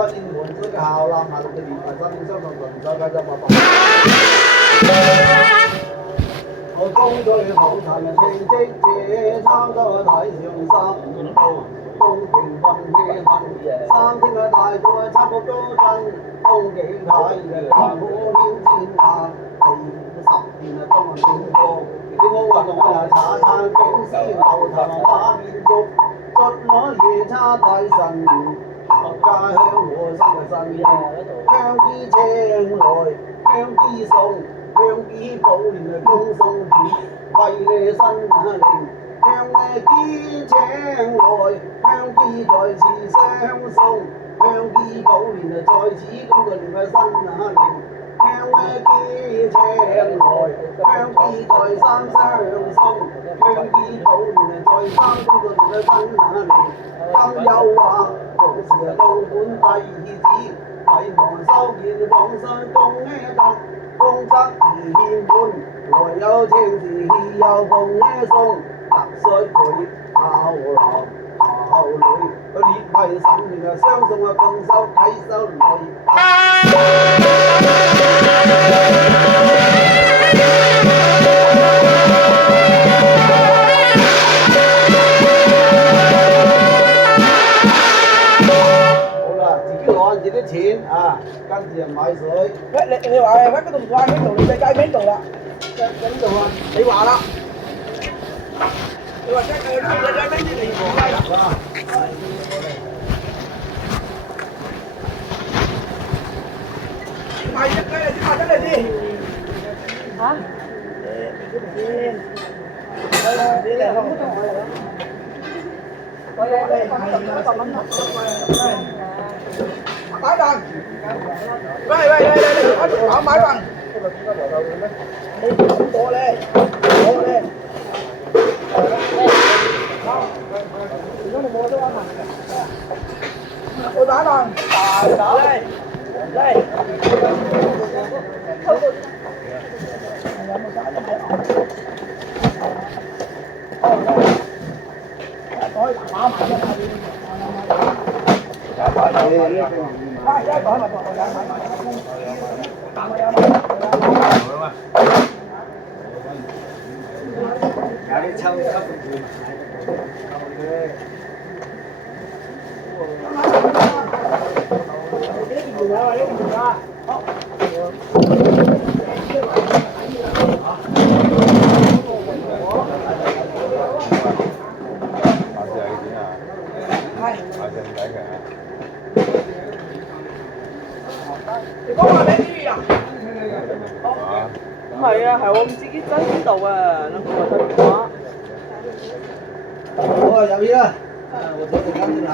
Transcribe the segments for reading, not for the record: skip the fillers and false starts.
不應門水嘅校南下嘅連埋身相同鄰手繼續發我公咗好殘成績者，參加大上三道，東平分嘅分，三天嘅大賽七個都真，東幾睇嘅大武天天下，第10年當我點過，點我運動我茶餐景先後頭打面足，卒我夜叉大神，家鄉我心嘅神人，香衣青來香衣送。香衣寶蓮恭送子，為你新靈，香呢堅請來，香衣在此相送，香衣寶蓮在此咁個連嘅新靈，香呢堅請來，香衣在山相送，香衣寶蓮在山咁個連嘅新靈，今又話同時到本第二子，為望修建往上東呢東。功德而獻本，來有情時氣又共呢送，特衰佢後來後女，佢列為神明相送更收睇收來。自己啲錢啊，跟住人買水。你話喺嗰度唔掛邊度？你世界邊度啦？邊度啊？你話啦。你話真係世界邊啲地方啦？買隻雞嚟先，買隻嚟先。嚇？先。你嚟咯。我有100蚊啦。買飯，喂，我買飯。你過嚟，過嚟。如果你冇都啱行嘅。我打飯，嚟。係啊，係我唔自己真知道啊，諗住話電話。好啊，入去啦。我昨天剛進行。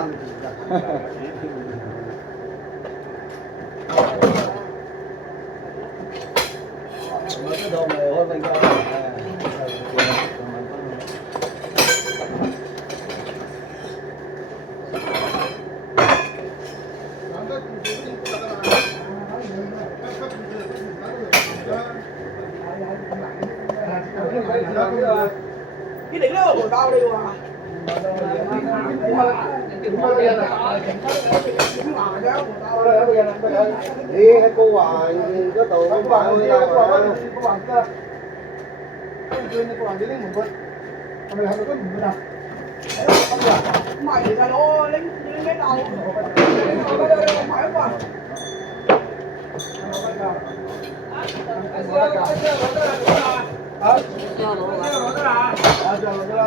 我知道咪開瞓覺。你嚟呢個回報你喎。你喺高環嗰度咁快去啦？高環得。跟住你高環你拎門佢，係咪都唔會啊？唔係，其實我拎咩鬧？我買一個。啊？要攞啦！啊，就攞啦！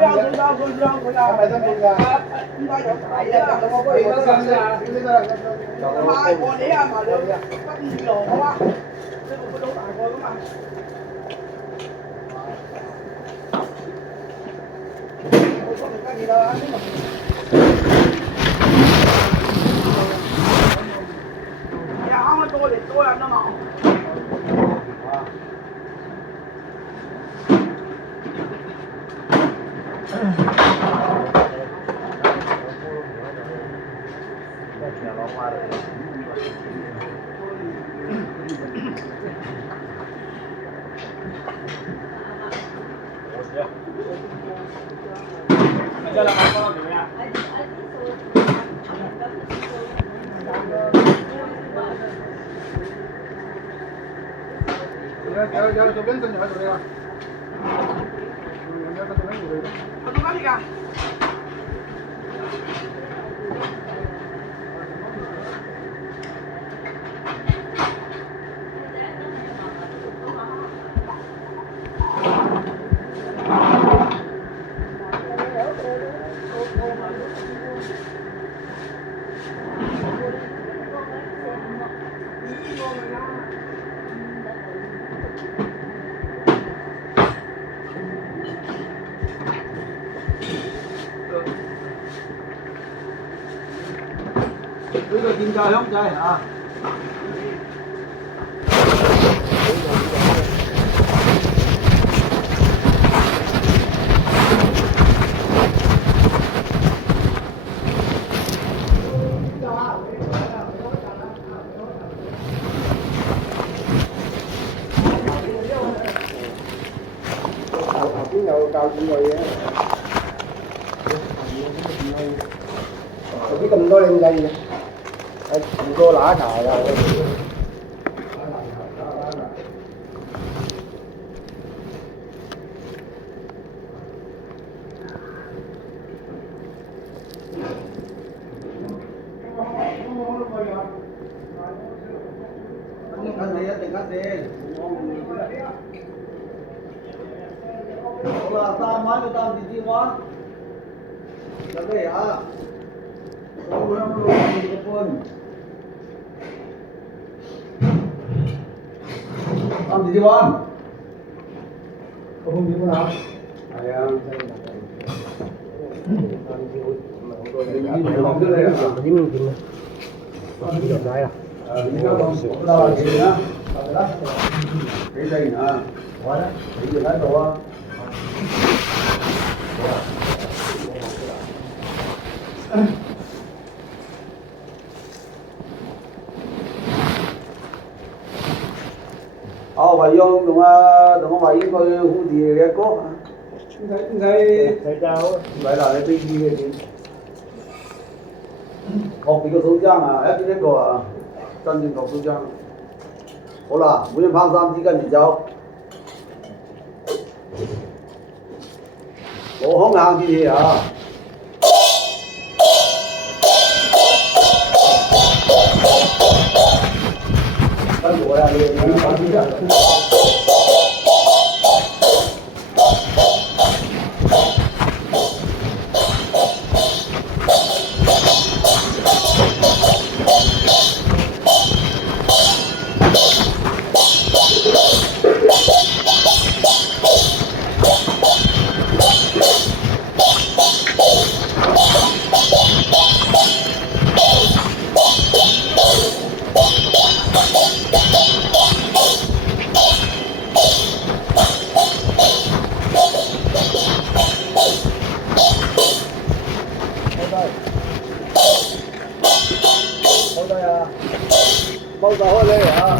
要佢啦，佢啦，係咪得邊㗎？應該有睇啊！我幫你攞上先啊！買過你啊，買你不2籮好啊！呢個好大個㗎嘛。我幫你跟住啦，呀，啱啱多人啊嘛。有做緊進入喺度你啊？有個做緊嘢嚟。我做緊嘢㗎。呢個點炸香仔啊！頭先有教剪佢嘅，頭先咁多靚仔嘅，係全個乸茶㗎。緊你一定緊先，好啦，當晚就當住電話，準備啊！好香爐2個半，當住電話，個風點啊？係啊，你放出嚟啊！點點啊？呢就解啦。而家講好啦，幾年啊？係啦，幾四年啊？我咧，你要喺度啊？好，惠用同我惠英佢好似嘅歌啊！唔使交，唔使啦，你俾啲嘅錢。學別個手章啊，一邊一個啊，真正學手章。好啦，每人拋3支跟住走。冇空硬啲嘢啊！跟住我呀，你放啲啊！踎晒開你啊！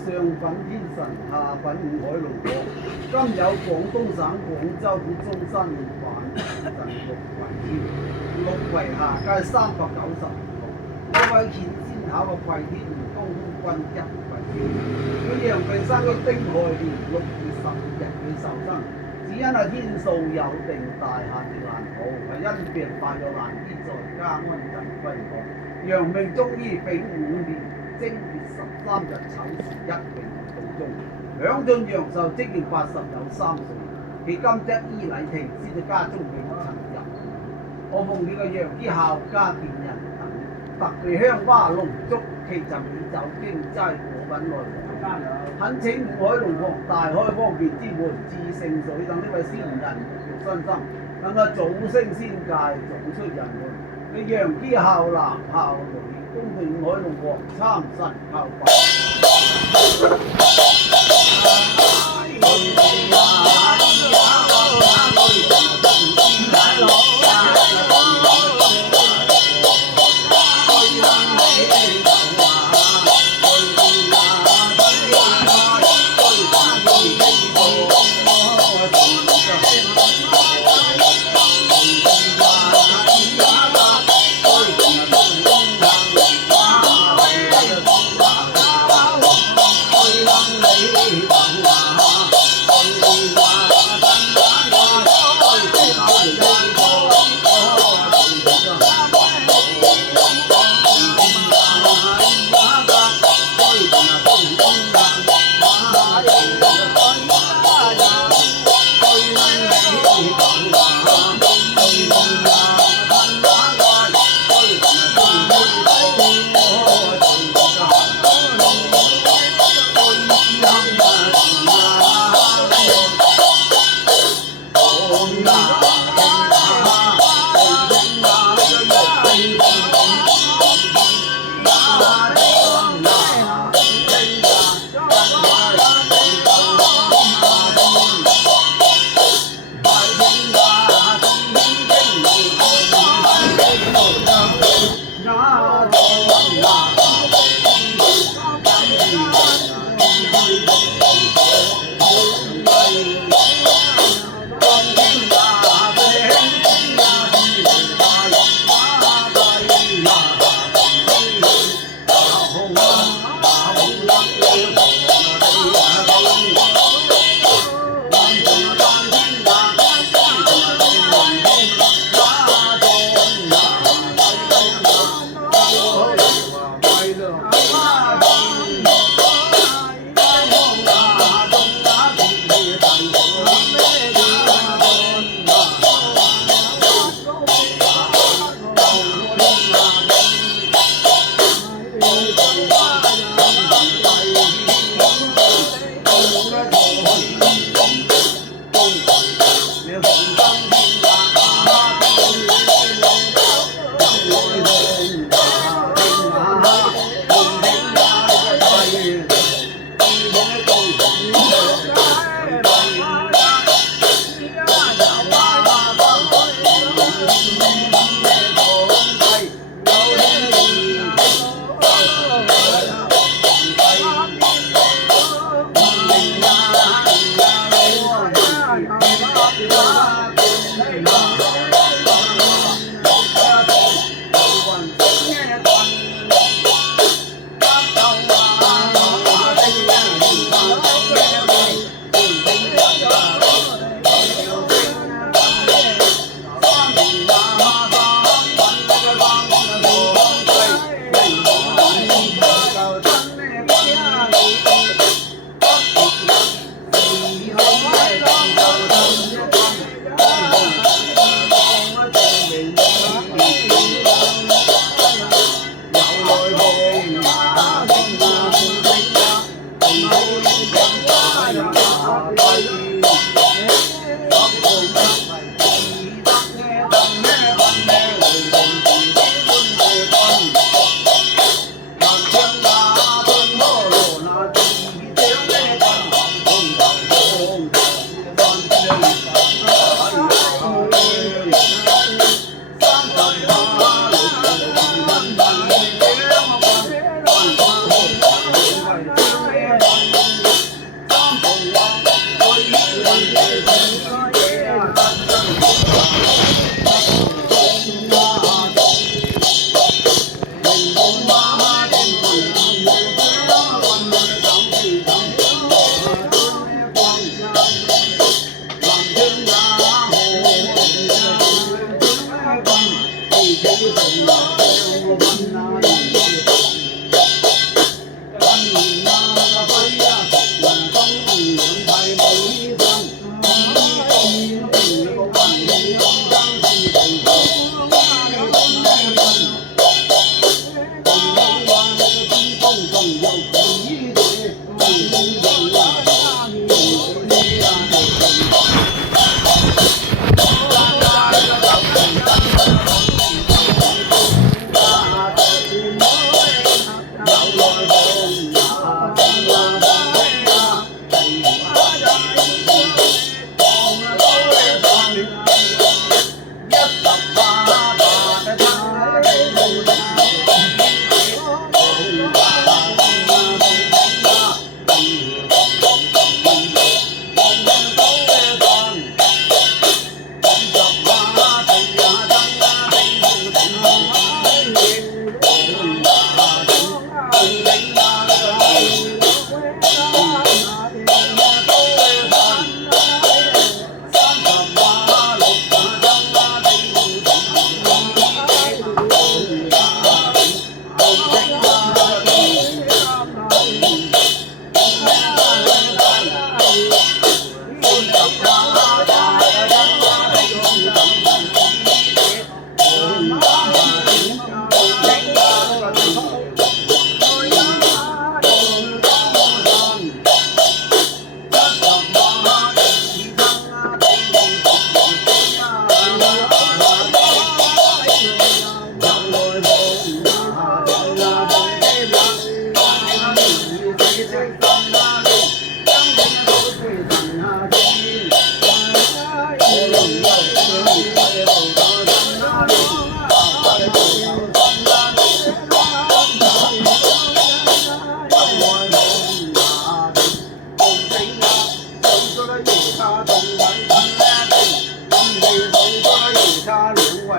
上品天神，下品五海龍王。今有廣東省廣州府中山縣范鎮6圍天，6圍下街390號。嗰位顯先巧嘅貴天元東空君1圍天，佢陽明山嘅丁亥年6月15日佢受生，只因係天數有定，大限亦難保，係因病發有難醫，在家安枕歸國。陽明終於丙午年正月13日丑時1病到終，享盡陽壽，即年80有3歲。其今則依禮停先至家中未曾入。我奉你個楊枝孝家見人等，特備香花龍燭，祈尋美酒經齋果品來往。懇請五海龍王大開方便之門，至聖水等呢位先人肉身心，等佢早升仙界，早出人門。你楊枝孝男孝女，公定海龍王參神靠佛。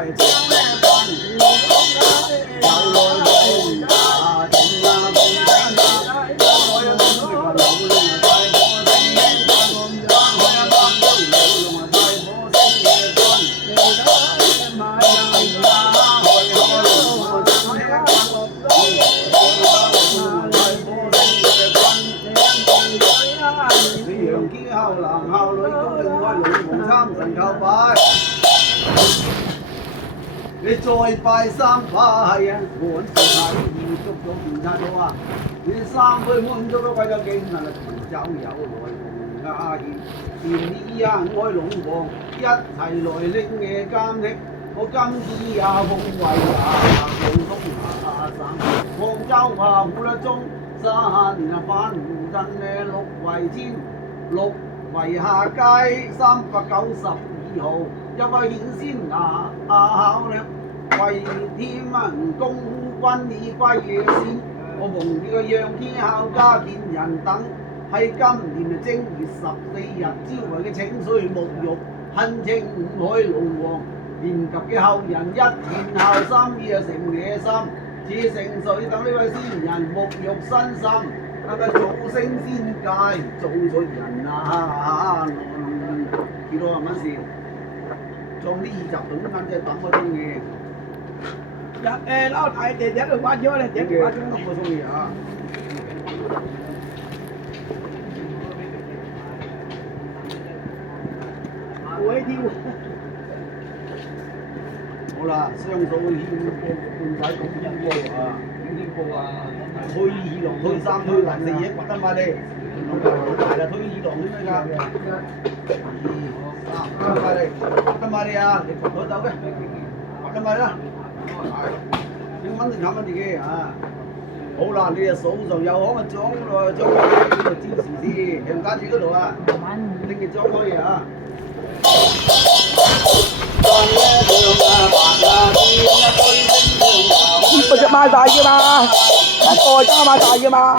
為將呢份有來無啊情啊共聽啊，我有夢的話有龍啊大火星嘅君，我有夢都有龍啊大火星嘅君，情啊開可龍啊真聽你楊堅孝男孝女都另開龍王參神叩拜。你再拜三拜啊！我揾事睇要捉咗電察咗啊！你三杯滿足都貴咗幾銀啊！同州有來同亞獻，前呢啊開龍王一齊來拎嘢監剔，我今次也奉為啊廣東啊省，廣州啊冇得中3年啊反吳鎮呢6為千，6為下街392號。一位顯先考咧，為天文公軍以歸夜先，我蒙呢個楊天孝家見人等，喺今年正月14日朝為嘅請水沐浴，懇請五海龍王，念及嘅後人一言孝心，意啊成野心，似成水等呢位先人沐浴身心，等佢早升仙界，做出人啊！幾多萬蚊事？裝呢2集總間即係等個鐘嘅。撈大隻隻都關咗咧，隻關咗。等個鐘嘅啊！會跳。好啦，雙數獻半仔咁煙波啊，煙波啊，推二郎推3推4嘢掘得埋你，好大啦，推二郎點樣㗎？2、3，掘得埋你，掘得埋你啊！你掘到走嘅，掘得埋啦。你穩定冚緊自己啊！好啦，你啊數上有可能獎喎，獎喺邊度支持先？楊家柱嗰度啊，拎住獎可以啊！我只買大嘅嘛，我加買大嘅嘛。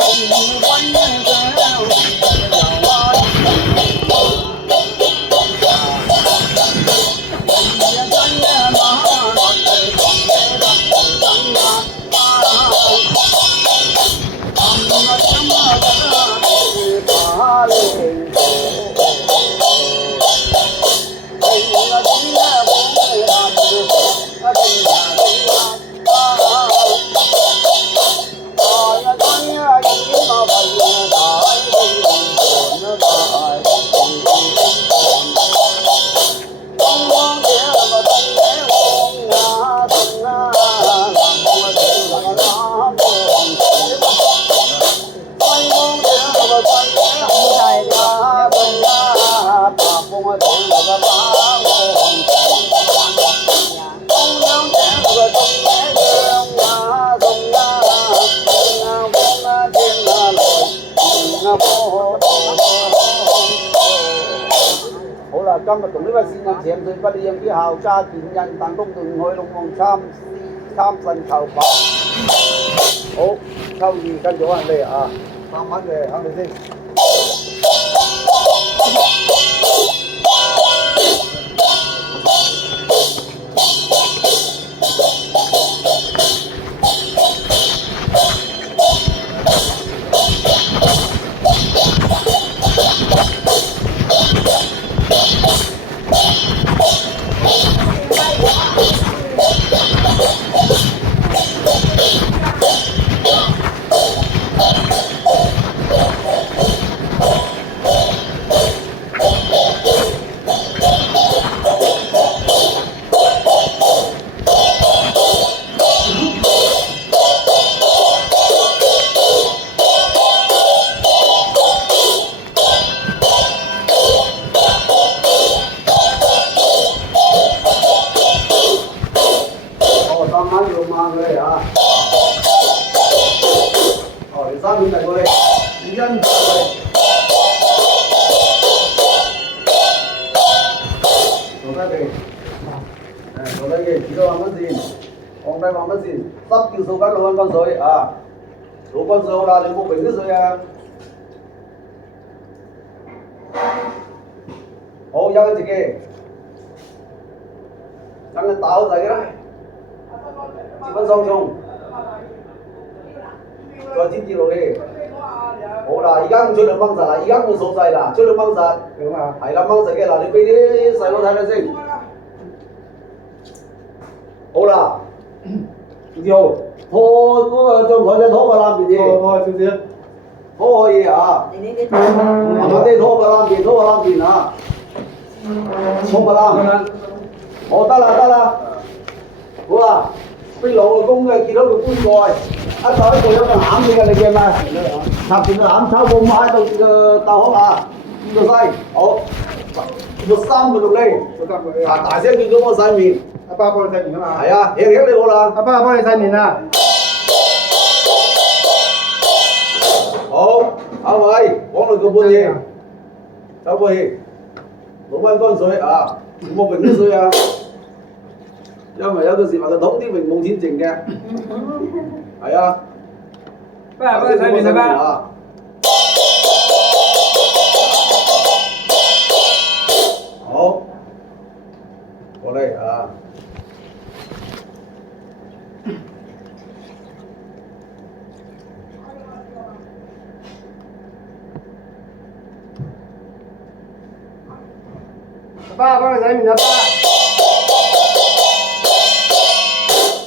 好啦，今日同呢位先人潛水不離啲校家見人，但公同去龍王參神求法。好，抽二跟住可能你啊，3蚊嘅肯定先。3點嚟過嚟，因嚟。坐低地，坐低嘅，幾多萬蚊先？放低萬蚊先，濕掉數緊6蚊水啊！6蚊水好啦，你冇平啲水啊？好，休息自己。等佢打好仔啦，接翻雙衝，再接住落去。好啦，而家咁出嚟掹實啦，而家冇數勢啦，出嚟掹實。咁啊，係啦，掹實嘅嗱，你俾啲細佬睇睇先。好啦，唔知好，拖嗰個張台仔拖個攬住先，多少少。拖可以啊，慢慢啲拖個攬住，拖個攬住啊，拖個攬。哦，得啦得啦，好啦，俾兩個公嘅見到個棺蓋，一袋一個有個餡嘅，你見咪？插住個餡抽個買到個豆殼啊，呢個西，好，個3個肉呢，大聲叫咗我洗面，阿爸幫你洗面啊嘛。係啊，輕輕你好啦，阿爸幫你洗面啊。好，阿偉講到個半夜，走過去，攞翻乾水啊，冇瓶啲水啊。因為有陣時話個桶啲榮冇錢剩嘅，係啊，爸爸洗面啦爸。啊，好，過嚟啊，阿爸幫你洗面啊爸。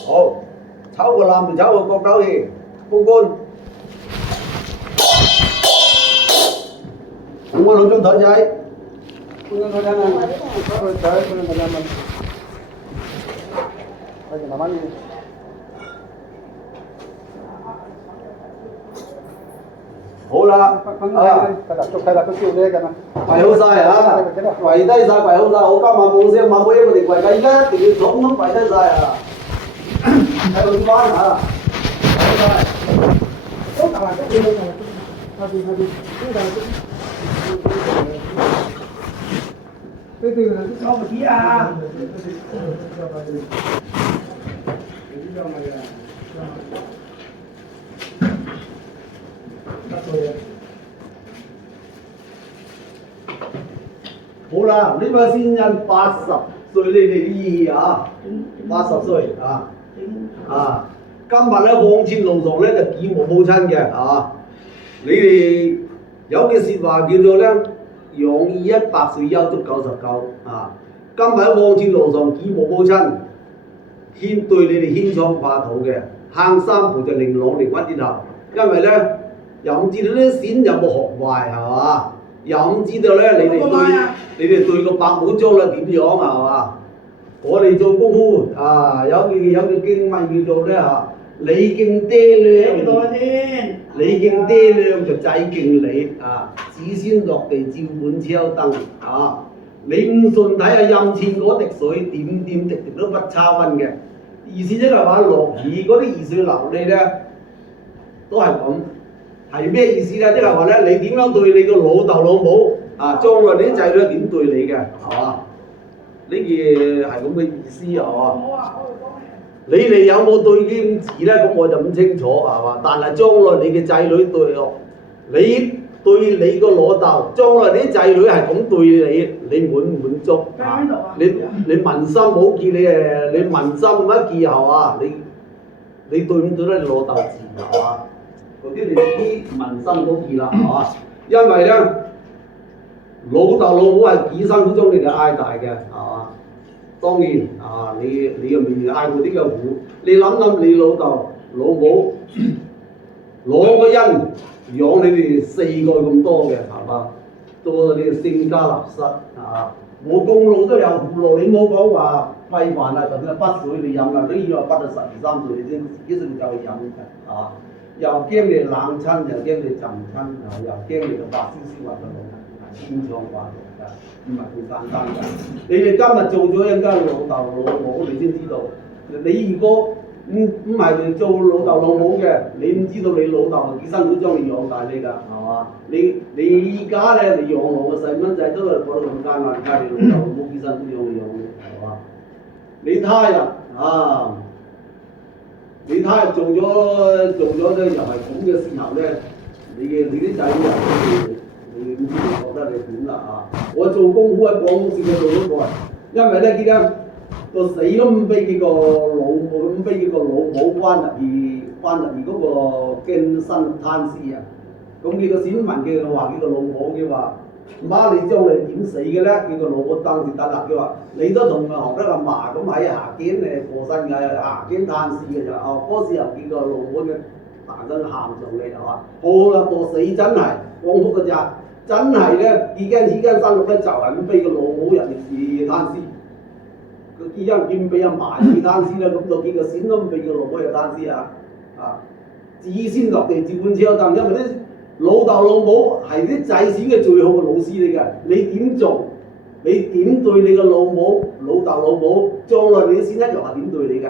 好，抽個攬住抽個角鬥氣，公官，用我兩張台仔。幫佢洗面，幫佢洗面。快點慢慢啲。好啦，啊，係啦，都叫你㗎嘛。跪好晒啊，跪低晒，跪好晒，我今晚冇聲，晚冇一個地跪㗎，而家一定要統統跪低晒啊！喺度點玩啊？跪晒。都大都叫你快啲，都大都。對，收唔起啊！好啦，呢位先人80歲，你哋啲意啊，80歲啊，今日咧往前路上咧就幾無母親嘅啊，你哋有句説話叫做咧，養兒100歲，憂足99啊，今日喺往前路上幾無母親，牽對你哋牽腸掛肚嘅，行三步就令兩年屈啲頭，因為咧又唔知道啲錢有冇學壞係嘛？又唔知道咧，你哋對個白虎章咧點樣係嘛？我哋做功夫啊，有句經文叫做咧嚇，你敬爹娘，你敬爹娘就仔敬你啊，子孫落地照本抄燈啊！你唔信睇下陰前嗰滴水點點滴滴都不差分嘅，意思即係話落雨嗰啲雨水流你咧，都係咁。係咩意思咧？即係話咧，你點樣對你個老豆老母啊？將來你啲仔女點對你嘅，係嘛？呢件係咁嘅意思係嘛？你哋有冇對呢啲字咧？咁我就唔清楚係嘛？但係將來你嘅仔女對我，你對你個老豆，將來你啲仔女係咁對你，你滿唔滿足？你問心好見你誒，你問心一見係嘛？你對唔對得你老豆字係嘛？嗰啲你啲民生嗰件啦，係嘛？因為咧，老豆老母係幾辛苦將你哋捱大嘅，係嘛？當然啊，你又未捱過啲嘅苦，你諗諗你老豆老母兩個人養你哋4個咁多嘅，係嘛？到你哋成家立室啊，冇公路都有苦路，你冇講話規範啊，就算係筆水你飲啦，你以為筆到12、13歲你先自己先夠去飲嘅，係嘛？又驚你冷親，又驚你浸親，又驚你個白絲絲滑到牽腸掛肚㗎，唔係咁簡單㗎。你哋今日做咗一家老豆老母，你先知道。你如果唔係做老豆老母嘅，你唔知道你老豆幾辛苦將你養大你㗎，係嘛？你而家咧，你養我個細蚊仔都係覺得咁艱難，而家你老豆老母幾辛苦養你，係嘛？你睇啦啊！你睇下做咗咧，又係咁嘅時候咧，你啲仔女你唔知覺得你點啦啊！我做功夫喺廣東市嘅做咗個，因為咧記得到死都唔俾佢個老母，唔俾佢個老母關入嗰個經生攤屍啊！咁佢個先問佢話：佢個老母佢話媽，你將來點死嘅咧？佢個老母當時得啦，佢話你都同學得阿嫲咁喺下邊誒過身嘅，下邊攤屍嘅就哦，嗰時候佢個老母嘅大聲喊上嚟係嘛？好啦，到死真係光復嘅咋，真係咧已經生落咧就係咁俾個老母入嚟試攤屍。佢因為俾阿嫲試攤屍啦，咁到佢個先都唔俾個老母入攤屍啊！啊，子先落地接管車凳，因為啲老豆老母係啲仔先嘅最好嘅老師嚟嘅。你點做，你點對你個老母、老豆老母，將來你啲先一樣係點對你嘅。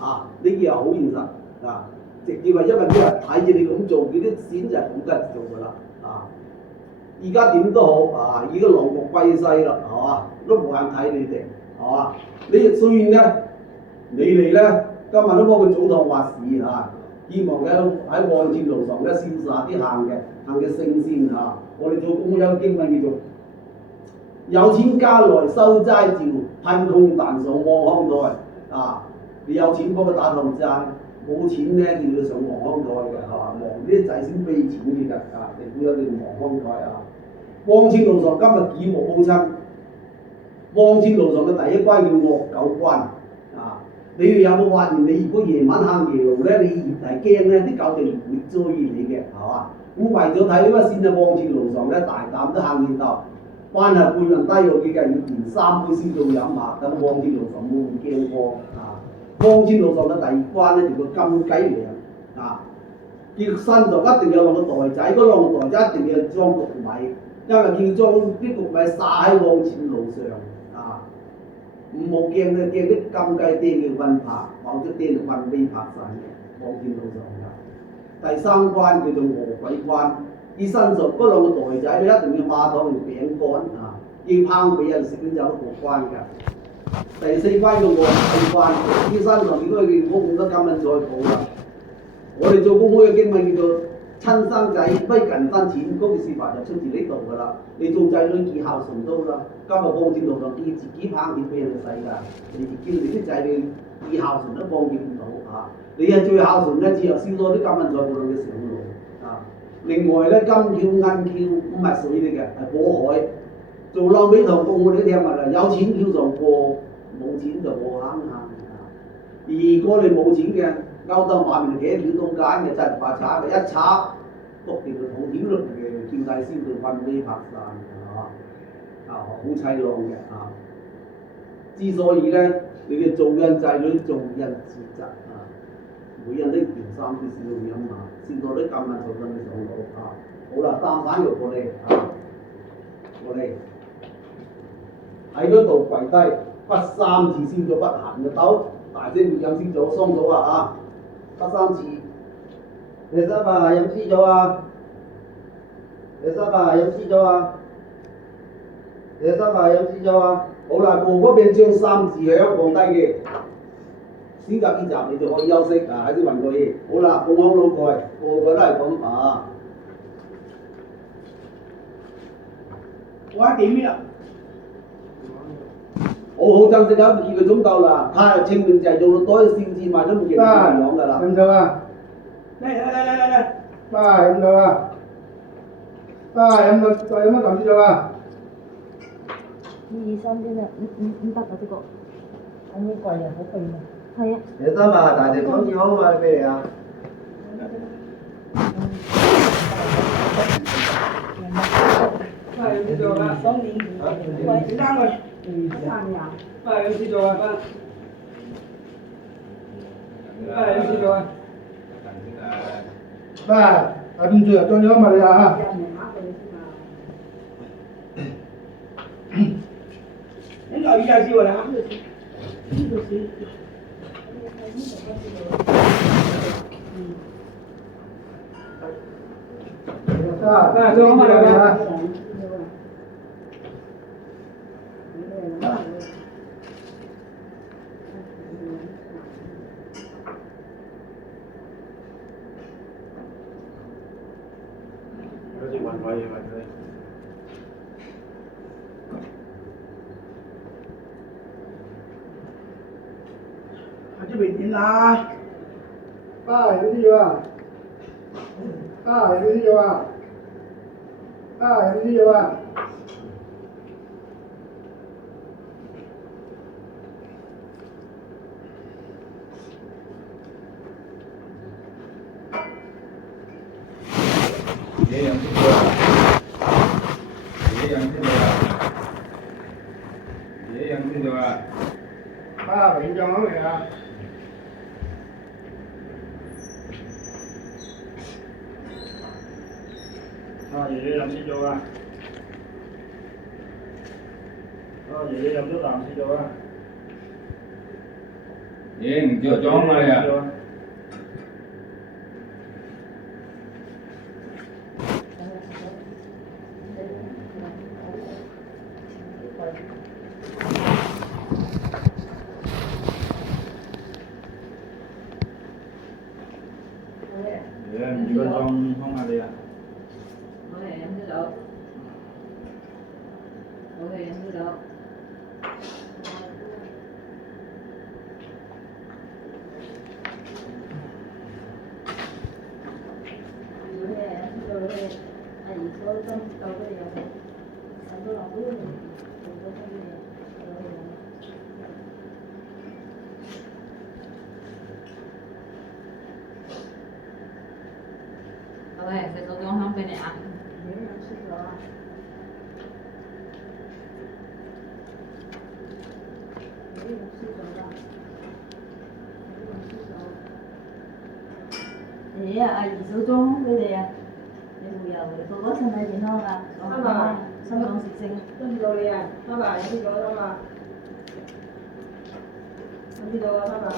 啊，呢啲係好現實啊！直接係因為啲人睇住你咁做，佢啲先就係咁跟做㗎啦。啊，而家點都好啊，而家亡國歸西啦，係嘛？都冇人睇你哋，係嘛？你雖然咧，你哋咧今日都幫佢祖堂話事啊！希望咧喺往前路上咧消殺啲行嘅聖先啊！我哋做工有經文叫做有錢家來收齋照，貧窮但上望康台啊！你有錢幫佢打堂齋，冇錢咧叫佢上望康台嘅係嘛？望啲仔先俾錢嘅啊！你估有啲望康台啊？往前路上今日幾無母親，往前路上嘅第一關叫惡狗關啊！你哋有冇發現？你如果夜晚行夜路咧，你越係驚咧，啲狗就越會追你嘅，係嘛？咁為咗睇呢個線啊，往前路上咧，大膽都行見到，班係半人低我幾計要連3杯先到飲下，咁往前路上冇咁驚慌啊！往前路上嘅第二關咧，就個金雞糧啊！佢身上一定有兩個袋仔，嗰兩個袋仔一定要裝穀米，因為叫裝啲穀米撒喺往前路上啊！唔好驚咧，驚啲金雞釘嘅運拍，或者釘到運尾拍晒嘅，往前路上㗎。第三關叫做餓鬼關，佢身上嗰兩個袋仔咧一定要馬糖同餅乾啊，要烹俾人食先有得過關㗎。第四關叫餓鬼關，佢身上應該佢冇咁多金銀財寶啦。我哋做公開嘅經文叫做親生仔不近身錢，嗰句説話就出自呢度㗎啦。你做仔女幾孝順都啦，今日往前路上你自己烹點俾人哋使㗎，你叫你啲仔女幾孝順都幫見唔到啊！你係最孝順一次又燒多啲金銀財寶落你上路啊！另外咧，金橋銀橋唔係水嚟嘅，係過海。做撈尾堂工我哋都聽聞啦，有錢橋上過，冇錢就過坑坑啊！如果你冇錢嘅，勾到馬面企喺橋中間嘅真係發賊嘅，一插篤定個肚點落嘅，叫大燒到瞓飛拍散係嘛？啊，好凄涼嘅啊！之所以咧，你哋做人仔女做人自責啊，每人都件衫都燒到飲啊，燒到啲金銀財寶你上路啊！好啦，擔翻藥過嚟啊，過嚟喺嗰度跪低，不3次燒咗不行嘅兜，大聲要飲先咗雙數啊！不3次，你三爸飲黐咗啊？你三爸飲黐咗啊？你三爸飲黐咗啊？好啦，過嗰邊將3字響放低嘅，先隔呢集你就可以休息啊！喺啲運過嘢，好啦，放好老蓋，個個都係咁啊！我喺點呀？好好珍惜啊！2個鐘頭啦，太陽清明就係做到多啲燒紙賣都冇見到咁樣㗎啦。飲咗啊！嚟，爸飲咗啊！爸飲咗，再飲一啖先咗啊1、2、3邊啊，唔得啊！呢個好貴啊，好貴啊！係啊。你三爸大隻講嘢好嘛？你俾你啊！快有事做啊！喂，你單位3呀？快有事做啊！快有事做啊！爸，阿邊住啊？裝咗嘛你啊？你搞一下事我啦！爸，裝嘛你啊？嗰啲運費嘢運費。出邊點啊？爸有事咗啊？爸有事咗啊？爸有事咗啊？爷爷吃酒啊！爷爷吃酒啊！爷爷吃酒啊！爸bệnh狀嚟啊？爺爺飲支酒啊！爺爺飲咗啖支酒啊！爺爺唔叫裝啊你啊！爺爺唔叫裝空啊你啊！我係飲咗酒，我係飲咗酒。喂，食咗裝香俾你啊！爺爺阿姨手裝俾你啊！你會有嘅，哥哥身體健康啊！心想事成。跟住到你啊，爸爸飲咗啦嘛？飲咗啦，爸爸。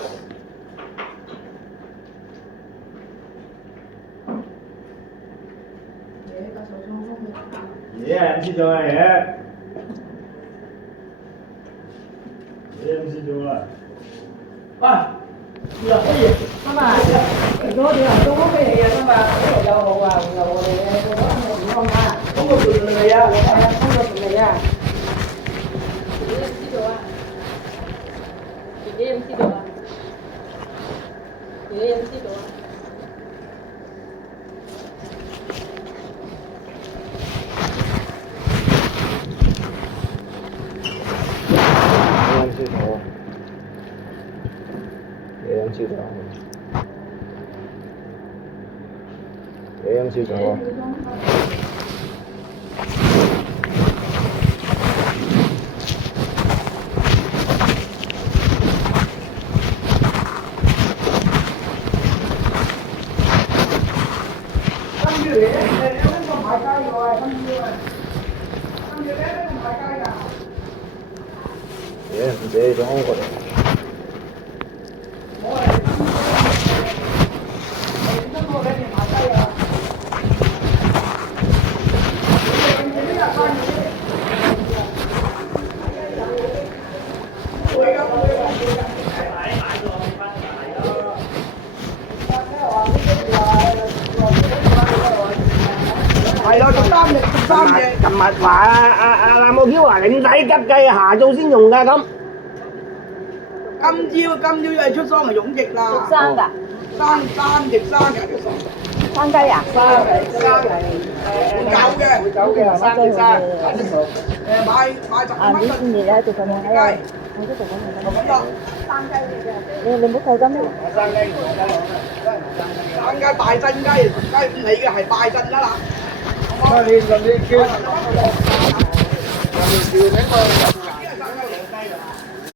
爺爺飲支酒啊！爺爺飲支酒啊！喂，又可以。爸爸，如果你話裝俾你啊，爸爸，呢度有好啊，有我哋嘅哥哥身體健康啊！咁我做你啊！係啊，工作順利啊！爺爺唔知道啊！爺爺唔知道啊！爺爺唔知道啊！嘢飲少咗，嘢飲少咗。跟住你有邊個買雞嘅喎？跟住你邊個買雞㗎？嘢唔俾裝過嚟。係咯，13隻。琴日話阿冇嬌話你唔使急計，下晝先用㗎咁。今朝因為出桑咪用極啦。生㗎，生隻生嘅條生雞啊？會走嘅，生隻生。買啊，15蚊你先嚟喺度咁樣，雞，我都做緊咁咯。你唔好扣金咩？生雞拜真雞，雞你嘅係拜真㗎啦。你叫你叫你個。